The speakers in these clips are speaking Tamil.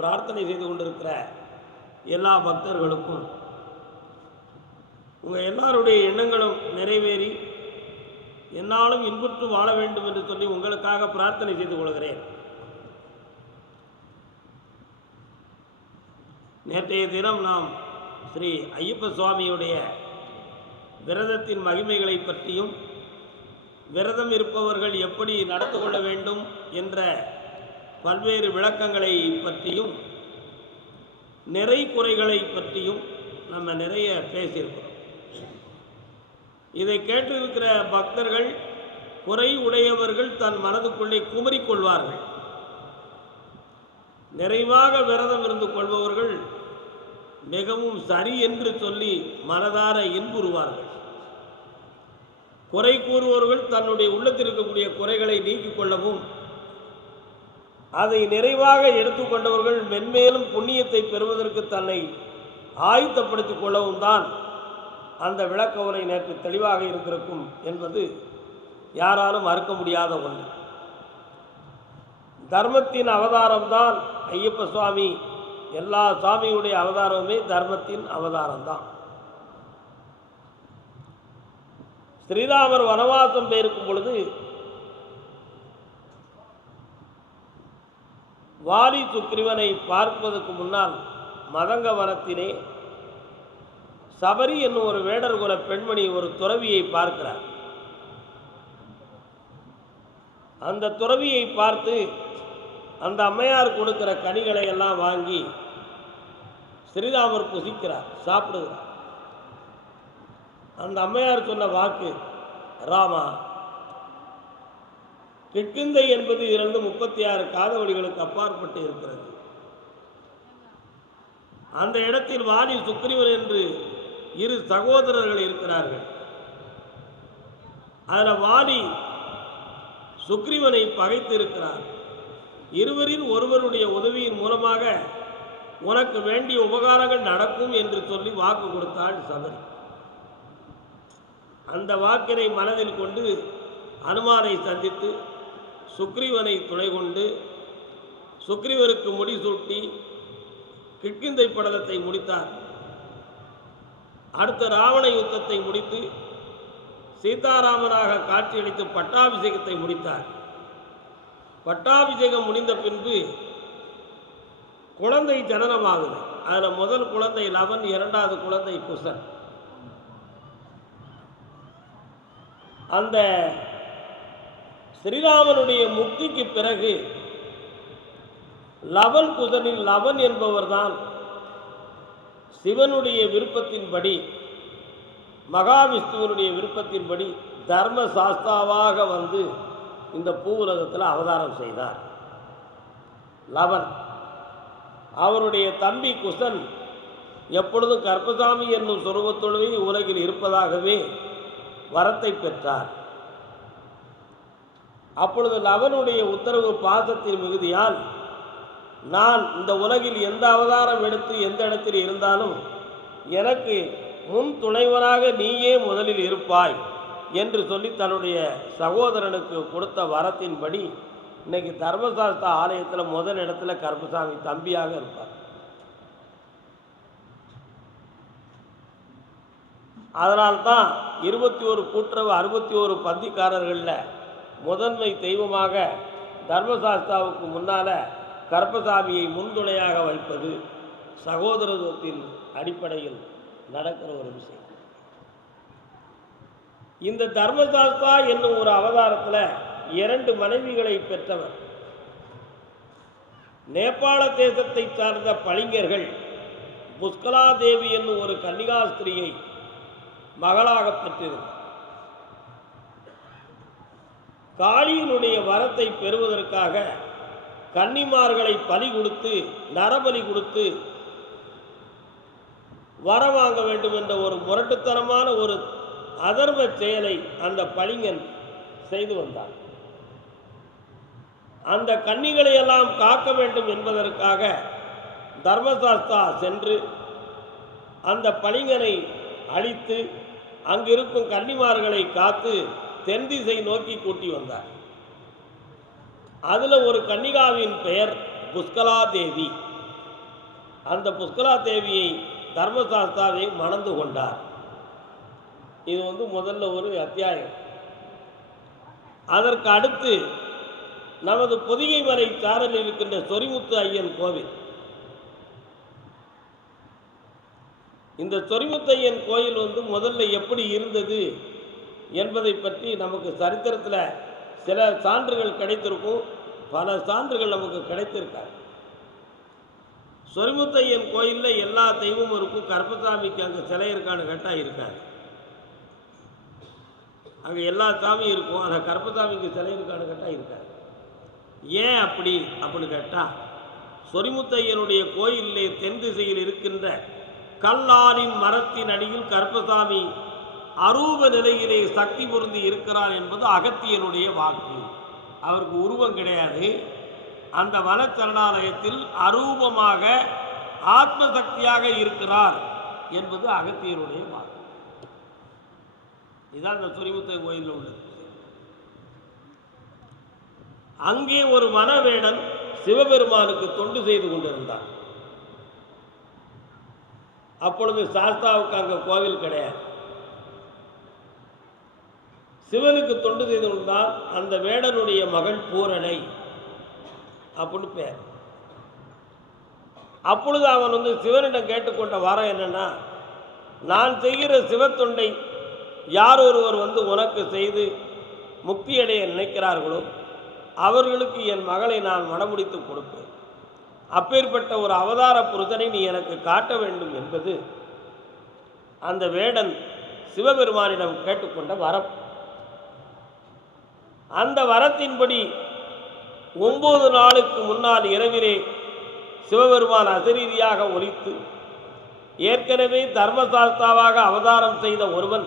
பிரார்த்தனை செய்து கொண்டிருக்கிற எல்லா பக்தர்களுக்கும் உங்கள் எல்லாருடைய எண்ணங்களும் நிறைவேறி என்னாலும் இன்புற்று வாழ வேண்டும் என்று சொல்லி உங்களுக்காக பிரார்த்தனை செய்து கொள்கிறேன். நேற்றைய தினம் நாம் ஸ்ரீ ஐயப்ப சுவாமியுடைய விரதத்தின் மகிமைகளை பற்றியும் விரதம் இருப்பவர்கள் எப்படி நடந்து கொள்ள வேண்டும் என்ற பல்வேறு விளக்கங்களை பற்றியும் நிறை குறைகளை பற்றியும் நம்ம நிறைய பேசியிருக்கிறோம். இதை கேட்டிருக்கிற பக்தர்கள் குறை உடையவர்கள் தன் மனதுக்குள்ளே குமரிக்கொள்வார்கள். நிறைவாக விரதம் இருந்து கொள்பவர்கள் மிகவும் சரி என்று சொல்லி மனதார இன்புறுவார்கள். குறை கூறுபவர்கள் தன்னுடைய உள்ளத்தில் இருக்கக்கூடிய குறைகளை நீக்கிக் கொள்ளவும் அதை நிறைவாக எடுத்துக்கொண்டவர்கள் மென்மேலும் புண்ணியத்தை பெறுவதற்கு தன்னை ஆயுத்தப்படுத்திக் கொள்ளவும் தான் அந்த விளக்க உரை நேற்று தெளிவாக இருந்திருக்கும் என்பது யாராலும் மறுக்க முடியாத ஒன்று. தர்மத்தின் அவதாரம்தான் ஐயப்ப சுவாமி. எல்லா சுவாமியுடைய அவதாரமுமே தர்மத்தின் அவதாரம்தான். ஸ்ரீராமர் வனவாசம் போயிருக்கும் பொழுது வாலி சுக்ரீவனை பார்ப்பதற்கு முன்னால் மதங்க வனத்திலே சபரி என்னும் ஒரு வேடர் குல பெண்மணி ஒரு துறவியை பார்க்கிறார். அந்த துறவியை பார்த்து அந்த அம்மையார் கொடுக்கிற கனிகளை எல்லாம் வாங்கி ஸ்ரீராமர் புசிக்கிறார், சாப்பிடுகிறார். அந்த அம்மையார் சொன்ன வாக்கு, ராமா, கிட்கிந்தை என்பது 236 காதவழிகளுக்கு அப்பாற்பட்டு இருக்கிறது. அந்த இடத்தில் வாலி சுக்ரீவன் என்று 2 சகோதரர்கள் இருக்கிறார்கள். அதில் வாலி சுக்ரீவனை பகைத்து இருக்கிறார். இருவரில் ஒருவருடைய உதவியின் மூலமாக உனக்கு வேண்டிய உபகாரங்கள் நடக்கும் என்று சொல்லி வாக்கு கொடுத்தாள் சபரி. அந்த வாக்கினை மனதில் கொண்டு அனுமானை சந்தித்து சுக்ரீவனை துணை கொண்டு சுக்ரீவருக்கு முடிசூட்டி கிட்கிந்தை படலத்தை முடித்தார். அடுத்த ராவண யுத்தத்தை முடித்து சீதாராமனாக காட்சியளித்து பட்டாபிஷேகத்தை முடித்தார். பட்டாபிஷேகம் முடிந்த பின்பு குழந்தை ஜனனமாகுது. அதில் முதல் குழந்தை லவன், 2வது குழந்தை குசன். அந்த ஸ்ரீராமனுடைய முக்திக்கு பிறகு லவன் குசனில் லவன் என்பவர்தான் சிவனுடைய விருப்பத்தின்படி, மகாவிஷ்ணுவனுடைய விருப்பத்தின்படி தர்ம சாஸ்தாவாக வந்து இந்த பூவுலகத்தில் அவதாரம் செய்தார். லவன். அவருடைய தம்பி குசன் எப்பொழுதும் கர்ப்பசாமி என்னும் சொரூபத்தோடவே உலகில் இருப்பதாகவே வரத்தை பெற்றார். அப்பொழுது லவனுடைய உத்தரவு பாசத்தின் மிகுதியால், நான் இந்த உலகில் எந்த அவதாரம் எடுத்து எந்த இடத்தில் இருந்தாலும் எனக்கு முன் துணைவனாக நீயே முதலில் இருப்பாய் என்று சொல்லி தன்னுடைய சகோதரனுக்கு கொடுத்த வரத்தின்படி இன்னைக்கு தர்மசாஸ்திர ஆலயத்தில் முதல் இடத்துல கருப்பசாமி தம்பியாக இருப்பார். அதனால்தான் 21 கூட்டுறவு 61 பந்திக்காரர்களில் முதன்மை தெய்வமாக தர்மசாஸ்தாவுக்கு முன்னால் கருப்பசாமியை முன்துணையாக வைப்பது சகோதரத்துவத்தின் அடிப்படையில் நடக்கிற ஒரு விஷயம். இந்த தர்மசாஸ்தா என்னும் ஒரு அவதாரத்தில் 2 மனைவிகளை பெற்றவர். நேபாள தேசத்தை சார்ந்த பளிங்கர்கள் புஷ்கலா தேவி என்னும் ஒரு கன்னிகாஸ்திரியை மகளாக பெற்றிருந்தார். காளியினுடைய வரத்தை பெறுவதற்காக கன்னிமார்களை பலி கொடுத்து நரபலி கொடுத்து வர வாங்க வேண்டும் என்ற ஒரு முரட்டுத்தனமான ஒரு அதர்ம செயலை அந்த பளிங்கன் செய்து வந்தார். அந்த கன்னிகளை எல்லாம் காக்க வேண்டும் என்பதற்காக தர்மசாஸ்தா சென்று அந்த பளிங்கனை அழித்து அங்கிருக்கும் கன்னிமார்களை காத்து தென் திசை நோக்கி கூட்டி வந்தார். அதில் ஒரு கன்னிகாவின் பெயர் புஷ்கலா தேவி. அந்த புஷ்கலா தேவியை தர்மசாஸ்தாவை மணந்து கொண்டார். இது முதல்ல ஒரு அத்தியாயம். அதற்கு அடுத்து நமது பொதிகை மலை சாரலில் இருக்கின்ற சொரிமுத்து ஐயன் கோவில். இந்த சொரிமுத்து ஐயன் கோயில் முதல்ல எப்படி இருந்தது என்பதை பற்றி நமக்கு சரித்திரத்தில் சில சான்றுகள் கிடைத்திருக்கும், பல சான்றுகள் நமக்கு கிடைத்திருக்காது. சொரிமுத்தையன் கோயிலில் எல்லா தெய்வமும் இருக்கும். கருப்பசாமிக்கு அங்கே சிலை இருக்கான்னு கேட்டால் இருக்காது. அங்கே எல்லா சாமியும் இருக்கும், ஆனால் கருப்பசாமிக்கு சிலை இருக்கான்னு கேட்டால் இருக்காது. ஏன் அப்படின்னு கேட்டால், சொரிமுத்தையனுடைய கோயிலே தென் திசையில் இருக்கின்ற கல்லாரின் மரத்தின் அடியில் கருப்பசாமி அரூப நிலையிலே சக்தி பொருந்தி இருக்கிறார் என்பது அகத்தியனுடைய வாக்கு. அவருக்கு உருவம் கிடையாது. அந்த வனச்சரணாலயத்தில் அரூபமாக ஆத்மசக்தியாக இருக்கிறார் என்பது அகத்தியனுடைய வாக்கு. இதுதான் இந்த சொரிமுத்தை கோயிலில் உள்ளது. அங்கே ஒரு மனவேடன் சிவபெருமானுக்கு தொண்டு செய்து கொண்டிருந்தார். அப்பொழுது சாஸ்தாவுக்கு அங்கே கோவில் கிடையாது. சிவனுக்கு தொண்டு செய்து கொண்டால் அந்த வேடனுடைய மகள் பூரணை அப்படின்னு பேர். அப்பொழுது அவன் சிவனிடம் கேட்டுக்கொண்ட வரம் என்னன்னா, நான் செய்கிற சிவத்தொண்டை யார் ஒருவர் உனக்கு செய்து முக்தியடைய நினைக்கிறார்களோ அவர்களுக்கு என் மகளை நான் மணமுடித்து கொடுப்பேன். அப்பேற்பட்ட ஒரு அவதார புருஷனை நீ எனக்கு காட்ட வேண்டும் என்பது அந்த வேடன் சிவபெருமானிடம் கேட்டுக்கொண்ட வரம். அந்த வரத்தின்படி 9 நாளுக்கு முன்னால் இரவிலே சிவபெருமான் அசரீதியாக ஒலித்து, ஏற்கனவே தர்மசாஸ்தாவாக அவதாரம் செய்த ஒருவன்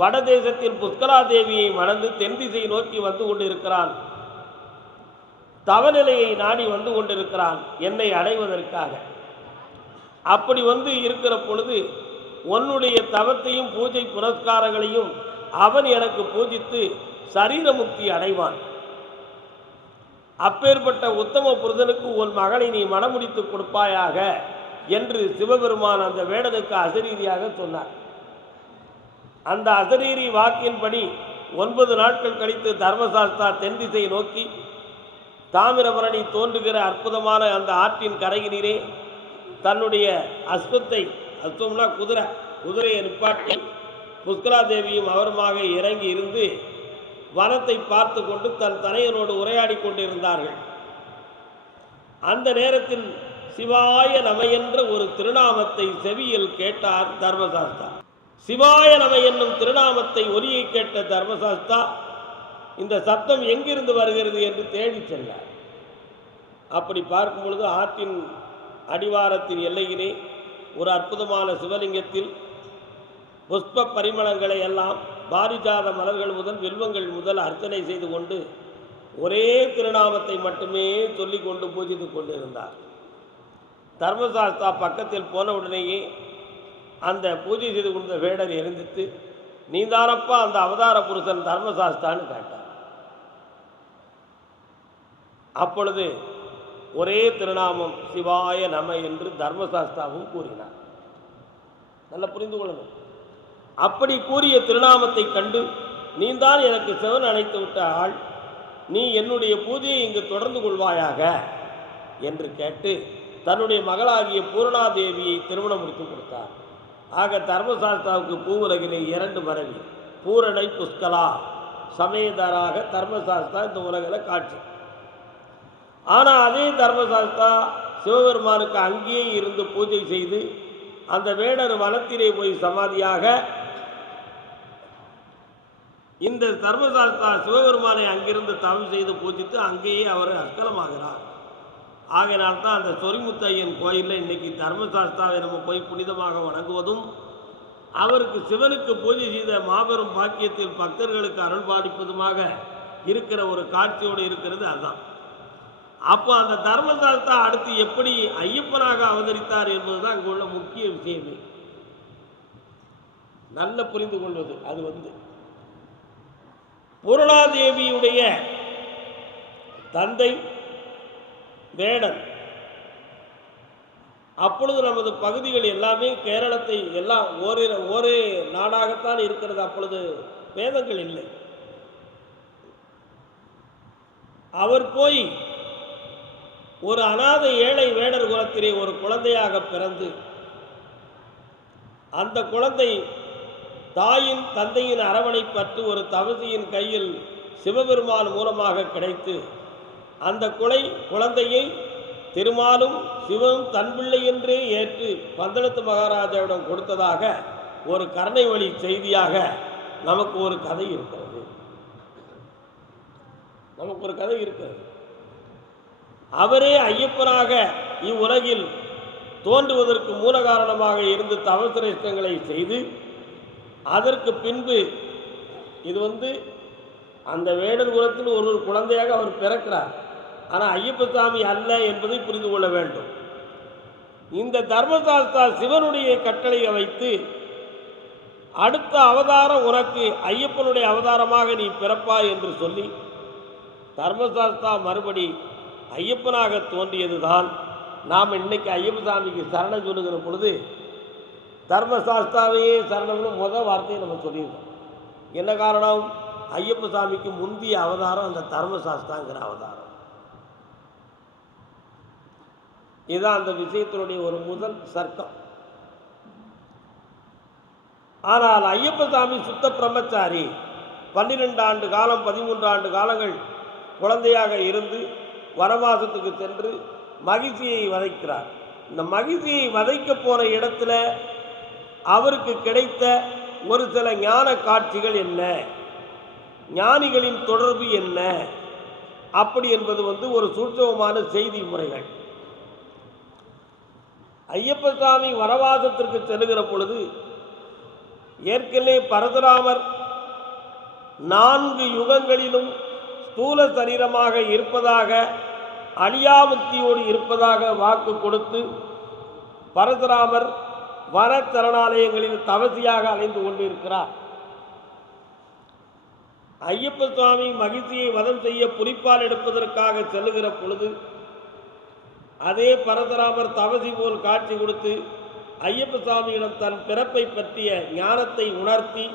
வடதேசத்தில் புஷ்கலா தேவியை மணந்து தென் திசை நோக்கி வந்து கொண்டிருக்கிறான், தவநிலையை நாடி வந்து கொண்டிருக்கிறான் என்னை அடைவதற்காக. அப்படி இருக்கிற பொழுது உன்னுடைய தவத்தையும் பூஜை புனஸ்காரங்களையும் அவன் எனக்கு பூஜித்து சரீரமுக்தி அடைவான். அப்பேற்பட்ட உத்தம புருஷனுக்கு உன் மகளை நீ மணமுடித்து கொடுப்பாயாக என்று சிவபெருமான் அந்த வேடனுக்கு அசரீரியாக சொன்னார். அந்த அசரீரி வாக்கின்படி 9 நாட்கள் கழித்து தர்மசாஸ்தா தென் திசை நோக்கி தாமிரபரணி தோன்றுகிற அற்புதமான அந்த ஆற்றின் கரையினரே தன்னுடைய அஸ்வம்னா குதிரையை நிப்பாட்டி புஷ்கலா தேவியும் அவருமாக இறங்கி இருந்து வனத்தை பார்த்து கொண்டு தன் தனையனோடு உரையாடி கொண்டிருந்தார்கள். அந்த நேரத்தில் சிவாய நம என்ற ஒரு திருநாமத்தை செவியில் கேட்டார் தர்மசாஸ்தா. சிவாய நம என்னும் திருநாமத்தை ஒலியை கேட்ட தர்மசாஸ்தா இந்த சப்தம் எங்கிருந்து வருகிறது என்று தேடி சென்றார். அப்படி பார்க்கும் பொழுது ஆற்றின் அடிவாரத்தின் எல்லையிலே ஒரு அற்புதமான சிவலிங்கத்தில் புஷ்ப பரிமளங்களை எல்லாம் பாரிஜாத மலர்கள் முதல் வில்வங்கள் முதல் அர்ச்சனை செய்து கொண்டு ஒரே திருநாமத்தை மட்டுமே சொல்லிக் கொண்டு பூஜித்து கொண்டிருந்தார். தர்மசாஸ்தா பக்கத்தில் போன உடனேயே அந்த பூஜை செய்து கொண்ட வேடர் எரிந்தித்து, நீதானப்பா அந்த அவதார புருஷன் தர்மசாஸ்தான்னு கேட்டார். அப்பொழுது ஒரே திருநாமம் சிவாய நம என்று தர்மசாஸ்தாவும் கூறினார். நல்லா புரிந்து கொள்ளணும். அப்படி கூறிய திருநாமத்தை கண்டு, நீதான் எனக்கு சிவன் அணைத்து விட்ட ஆள், நீ என்னுடைய பூஜையை இங்கு தொடர்ந்து கொள்வாயாக என்று கேட்டு தன்னுடைய மகளாகிய பூரணாதேவியை திருமணம் முடித்து கொடுத்தார். ஆக தர்மசாஸ்தாவுக்கு பூவுலகிலே 2 மனைவி, பூரணை புஷ்கலா சமேதராக தர்மசாஸ்தா இந்த உலகில் காட்சி. ஆனால் அதே தர்மசாஸ்தா சிவபெருமானுக்கு அங்கேயே இருந்து பூஜை செய்து அந்த வேடர் வனத்திலே போய் சமாதியாக இந்த தர்மசாஸ்தா சிவபெருமானை அங்கிருந்து தவம் செய்து பூஜித்து அங்கேயே அவர் அர்த்தலமாகிறார். ஆகையினால்தான் அந்த சொரிமுத்தையன் கோயிலில் இன்றைக்கி தர்மசாஸ்தாவை நம்ம போய் புனிதமாக வணங்குவதும், அவருக்கு சிவனுக்கு பூஜை செய்த மாபெரும் பாக்கியத்தில் பக்தர்களுக்கு அருள் பாலிப்பதுமாக இருக்கிற ஒரு காட்சியோடு இருக்கிறது. அதுதான். அப்போ அந்த தர்மசாஸ்தா அடுத்து எப்படி ஐயப்பனாக அவதரித்தார் என்பதுதான் அங்கே உள்ள முக்கிய விஷயமே. நல்ல புரிந்து கொள்வது. அது பூரணாதேவியுடைய தந்தை வேடன், அப்பொழுது நமது பகுதிகள் எல்லாமே கேரளத்தை எல்லாம் ஒரே நாடாகத்தான் இருக்கிறது. அப்பொழுது வேதங்கள் இல்லை. அவர் போய் ஒரு அநாதை ஏழை வேடர் குலத்திலே ஒரு குழந்தையாக பிறந்து அந்த குழந்தை தாயின் தந்தையின் அரவணைப்பற்று ஒரு தவசியின் கையில் சிவபெருமான் மூலமாக கிடைத்து அந்த குழந்தையை திருமாலும் சிவனும் தன் பிள்ளை என்றே ஏற்று பந்தளத்து மகாராஜாவிடம் கொடுத்ததாக ஒரு கருணை வழி செய்தியாக நமக்கு ஒரு கதை இருக்கிறது. அவரே ஐயப்பனாக இவ்வுலகில் தோன்றுவதற்கு மூல காரணமாக இருந்து தவசிரேஷ்டங்களை செய்து அதற்கு பின்பு இது அந்த வேடர் குலத்தில் ஒரு குழந்தையாக அவர் பிறக்கிறார். ஆனால் ஐயப்ப சாமி அல்ல என்பதை புரிந்து கொள்ள வேண்டும். இந்த தர்மசாஸ்தா சிவனுடைய கட்டளையை வைத்து அடுத்த அவதாரம் உனக்கு ஐயப்பனுடைய அவதாரமாக நீ பிறப்பாய் என்று சொல்லி தர்மசாஸ்தா மறுபடி ஐயப்பனாக தோன்றியதுதான். நாம் இன்னைக்கு ஐயப்ப சாமிக்கு சரணம் சொல்லுகிற பொழுது தர்மசாஸ்தாவையே சரணம்னு முதல் வார்த்தையை நம்ம சொல்லியிருக்கோம். என்ன காரணம்? ஐயப்ப சாமிக்கு முந்திய அவதாரம் அந்த தர்மசாஸ்தாங்கிற அவதாரம். இதுதான் அந்த விஷயத்தினுடைய ஒரு முதல் சர்க்கம். ஆனால் ஐயப்ப சாமி சுத்த பிரம்மச்சாரி. 12 ஆண்டு காலம் 13 ஆண்டு காலங்கள் குழந்தையாக இருந்து வனவாசத்துக்கு சென்று மகிழ்ச்சியை வதைக்கிறார். இந்த மகிழ்ச்சியை வதைக்க போன இடத்துல அவருக்கு கிடைத்த ஒரு சில ஞான காட்சிகள் என்ன, ஞானிகளின் தொடர்பு என்ன, அப்படி என்பது ஒரு சூட்சமமான செய்தி முறைகள். ஐயப்ப சாமி வனவாசத்திற்கு செல்லுகிற பொழுது ஏற்கனவே பரசுராமர் 4 யுகங்களிலும் ஸ்தூல சரீரமாக இருப்பதாக அழியாமுக்தியோடு இருப்பதாக வாக்கு கொடுத்து பரசுராமர் வன சரணாலயங்களில் தவசியாக அலைந்து கொண்டிருக்கிறார். ஐயப்ப சுவாமி மகிழ்ச்சியை வதம் செய்ய புலிப்பால் எடுப்பதற்காக செல்லுகிற பொழுது அதே பரசுராமர் தவசி போல் காட்சி கொடுத்து ஐயப்ப சுவாமியிடம் தன் பிறப்பை பற்றிய ஞானத்தை உணர்த்தி,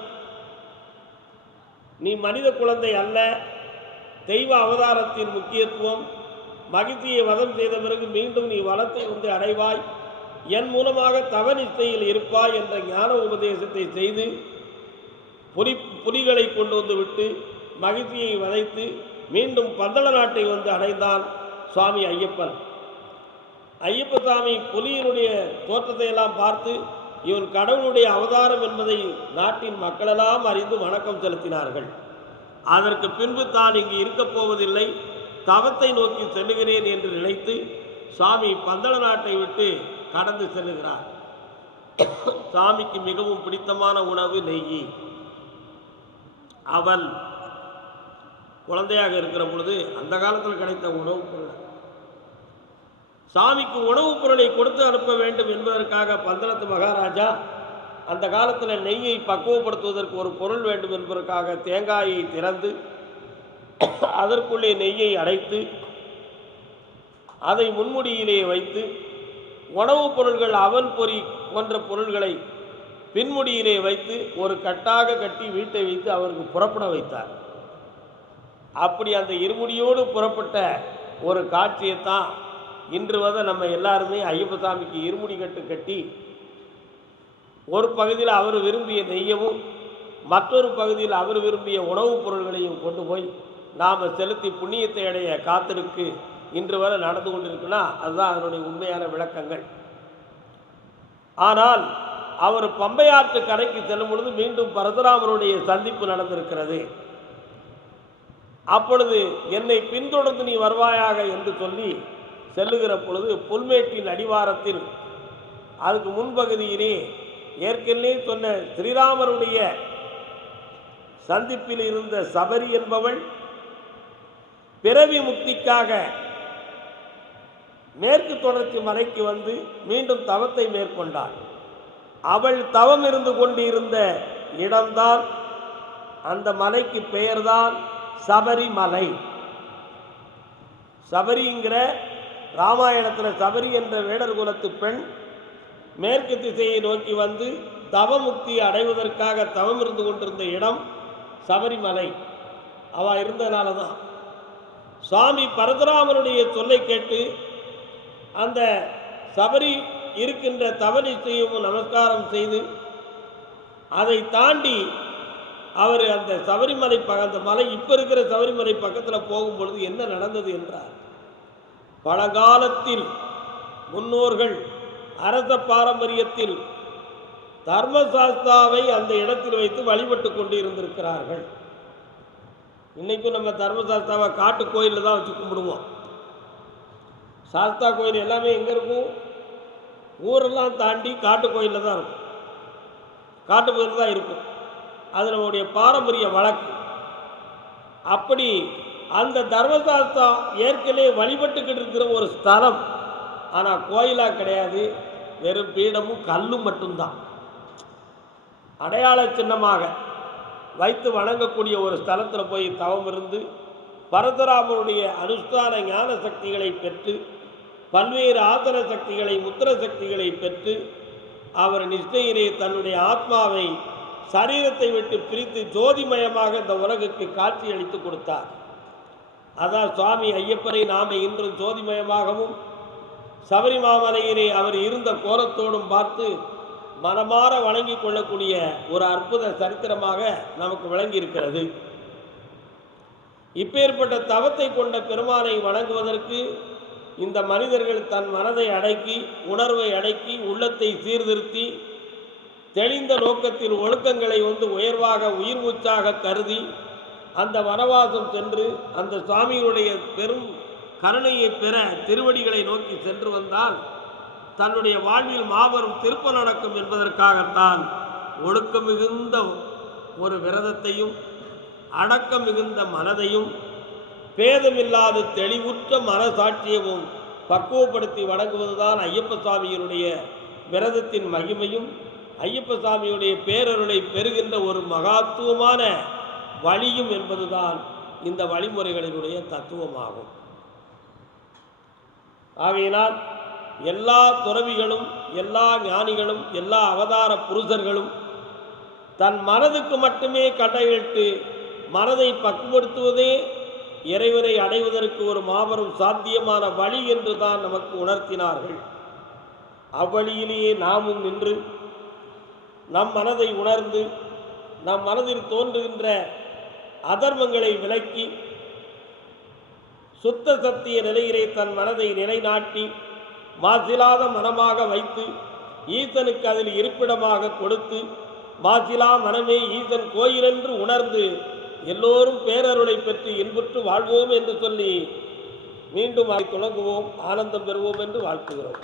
நீ மனித குழந்தை அல்ல, தெய்வ அவதாரத்தின் முக்கியத்துவம், மகிழ்ச்சியை வதம் செய்த பிறகு மீண்டும் நீ வளத்தை அடைவாய், என் மூலமாக தவநிஷ்டையில் இருப்பாய் என்ற ஞான உபதேசத்தை செய்து புலிகளை கொண்டு விட்டு மகிழ்ச்சியை வதைத்து மீண்டும் பந்தள நாட்டை அடைந்தான் சுவாமி ஐயப்பன். ஐயப்ப சாமி புலியினுடைய தோற்றத்தை எல்லாம் பார்த்து இவன் கடவுளுடைய அவதாரம் என்பதை நாட்டின் மக்களெல்லாம் அறிந்து வணக்கம் செலுத்தினார்கள். அதற்கு பின்பு தான் இங்கு இருக்கப் போவதில்லை, தவத்தை நோக்கி செல்லுகிறேன் என்று நினைத்து சுவாமி பந்தள நாட்டை விட்டு கடந்து செல்லுகிறார். சாமிக்கு மிகவும் பிடித்தமான உணவு நெய். அவன் குழந்தையாக இருக்கிற பொழுது அந்த காலத்தில் கிடைத்த உணவுப் பொருள், சாமிக்கு உணவுப் பொருளை கொடுத்து அனுப்ப வேண்டும் என்பதற்காக பந்தளத்து மகாராஜா அந்த காலத்தில் நெய்யை பக்குவப்படுத்துவதற்கு ஒரு பொருள் வேண்டும் என்பதற்காக தேங்காயை திறந்து அதற்குள்ளே நெய்யை அடைத்து அதை முன்முடியிலே வைத்து உணவுப் பொருள்கள் அவன் பொறி போன்ற பொருள்களை பின்முடியிலே வைத்து ஒரு கட்டாக கட்டி வீட்டை வைத்து அவருக்கு புறப்பட வைத்தார். அப்படி அந்த இருமுடியோடு புறப்பட்ட ஒரு காட்சியைத்தான் இன்று நம்ம எல்லாருமே ஐயப்ப சாமிக்கு இருமுடி கட்டி ஒரு பகுதியில் அவர் விரும்பிய நெய்யவும் மற்றொரு பகுதியில் அவர் விரும்பிய உணவுப் பொருள்களையும் கொண்டு போய் நாம் செலுத்தி புண்ணியத்தை அடைய காத்திருக்கு இன்று வரை நடந்து கொண்டிருக்குன்னா அதுதான் அதனுடைய உண்மையான விளக்கங்கள். ஆனால் அவர் பம்பையாற்று கரைக்கு செல்லும் பொழுது மீண்டும் பரசுராமருடைய சந்திப்பு நடந்திருக்கிறது. அப்பொழுது என்னை பின்தொடர்ந்து நீ வருவாயாக என்று சொல்லி செல்லுகிற பொழுது புல்மேட்டின் அடிவாரத்தில் அதுக்கு முன்பகுதியிலே ஏற்கனவே சொன்ன ஸ்ரீராமருடைய சந்திப்பில் இருந்த சபரி என்பவள் பிறவி முக்திக்காக மேற்கு தொடர்ச்சி மலைக்கு வந்து மீண்டும் தவத்தை மேற்கொண்டாள். அவள் தவம் இருந்து கொண்டிருந்த இடம்தான், அந்த மலைக்கு பெயர்தான் சபரிமலை. சபரிங்கிற ராமாயணத்தில் சபரி என்ற வேடர் குலத்து பெண் மேற்கு திசையை நோக்கி வந்து தவமுக்தி அடைவதற்காக தவம் இருந்து கொண்டிருந்த இடம் சபரிமலை. அவள் இருந்தனால தான் சுவாமி பரசுராமனுடைய சொல்லை கேட்டு அந்த சபரி இருக்கின்ற தவநிச்சையும் நமஸ்காரம் செய்து அதை தாண்டி அவர் அந்த சபரிமலை அந்த மலை இப்போ இருக்கிற சபரிமலை பக்கத்தில் போகும்பொழுது என்ன நடந்தது என்றார். பழங்காலத்தில் முன்னோர்கள் அரச பாரம்பரியத்தில் தர்மசாஸ்தாவை அந்த இடத்தில் வைத்து வழிபட்டு கொண்டு இருந்திருக்கிறார்கள். இன்றைக்கும் நம்ம தர்மசாஸ்தாவை காட்டு கோயிலில் தான் வச்சு கும்பிடுவோம். சாஸ்தா கோயில் எல்லாமே எங்கே இருக்கும்? ஊரெல்லாம் தாண்டி காட்டு கோயிலில் தான் இருக்கும். காட்டு கோயில் தான் இருக்கும். அது நம்முடைய பாரம்பரிய வழக்கு. அப்படி அந்த தர்மசாஸ்தா ஏற்கனவே வழிபட்டுக்கிட்டு இருக்கிற ஒரு ஸ்தலம். ஆனால் கோயிலாக கிடையாது, வெறும் பீடமும் கல்லும் மட்டும்தான். அடையாள சின்னமாக வைத்து வணங்கக்கூடிய ஒரு ஸ்தலத்தில் போய் தவம் இருந்து பரசுராமனுடைய அனுஷ்டான ஞான சக்திகளை பெற்று பல்வேறு ஆசன சக்திகளை முத்திர சக்திகளை பெற்று அவர் நிஷ்டையிலே தன்னுடைய ஆத்மாவை சரீரத்தை விட்டு பிரித்து ஜோதிமயமாக இந்த உலகுக்கு காட்சி அளித்து கொடுத்தார். அதான் சுவாமி ஐயப்பனை நாம் இன்றும் ஜோதிமயமாகவும் சபரிமாமலையிலே அவர் இருந்த கோலத்தோடும் பார்த்து மனமாற வணங்கி கொள்ளக்கூடிய ஒரு அற்புத சரித்திரமாக நமக்கு விளங்கி இருக்கிறது. இப்பேற்பட்ட தவத்தை கொண்ட பெருமானை வணங்குவதற்கு இந்த மனிதர்கள் தன் மனதை அடக்கி உணர்வை அடக்கி உள்ளத்தை சீர்திருத்தி தெளிந்த நோக்கத்தில் ஒழுக்கங்களை உயர்வாக உயிர் மூச்சாக கருதி அந்த வனவாசம் சென்று அந்த சுவாமியுடைய பெரும் கருணையை பெற திருவடிகளை நோக்கி சென்று வந்தால் தன்னுடைய வாழ்வில் மாபெரும் திருப்பம் நடக்கும் என்பதற்காகத்தான் ஒழுக்கம் மிகுந்த ஒரு விரதத்தையும் அடக்கம் மிகுந்த மனதையும் பேதமில்லாத தெளிவுற்ற மனசாட்சியமும் பக்குவப்படுத்தி வணங்குவதுதான் ஐயப்ப சுவாமியினுடைய விரதத்தின் மகிமையும் ஐயப்ப சுவாமியுடைய பேரருளை பெறுகின்ற ஒரு மகாத்துவமான வழியும் என்பதுதான் இந்த வழிமுறைகளினுடைய தத்துவமாகும். ஆகையினால் எல்லா துறவிகளும் எல்லா ஞானிகளும் எல்லா அவதார புருஷர்களும் தன் மனதுக்கு மட்டுமே கட்டளையிட்டு மனதை பக்குவப்படுத்துவதே இறைவனை அடைவதற்கு ஒரு மாபெரும் சாத்தியமான வழி என்று தான் நமக்கு உணர்த்தினார்கள். அவ்வழியிலேயே நாமும் நின்று நம் மனதை உணர்ந்து நம் மனதில் தோன்றுகின்ற அதர்மங்களை விலக்கி சுத்த சத்திய நிலையிலே தன் மனதை நிலைநாட்டி மாசிலாத மனமாக வைத்து ஈசனுக்கு அதில் இருப்பிடமாக கொடுத்து மாசிலா மனமே ஈசன் கோயிலென்று உணர்ந்து எல்லோரும் பேரருளை பெற்று இன்புற்று வாழ்வோம் என்று சொல்லி மீண்டும் அதை தொடங்குவோம், ஆனந்தம் பெறுவோம் என்று வாழ்த்துகிறோம்.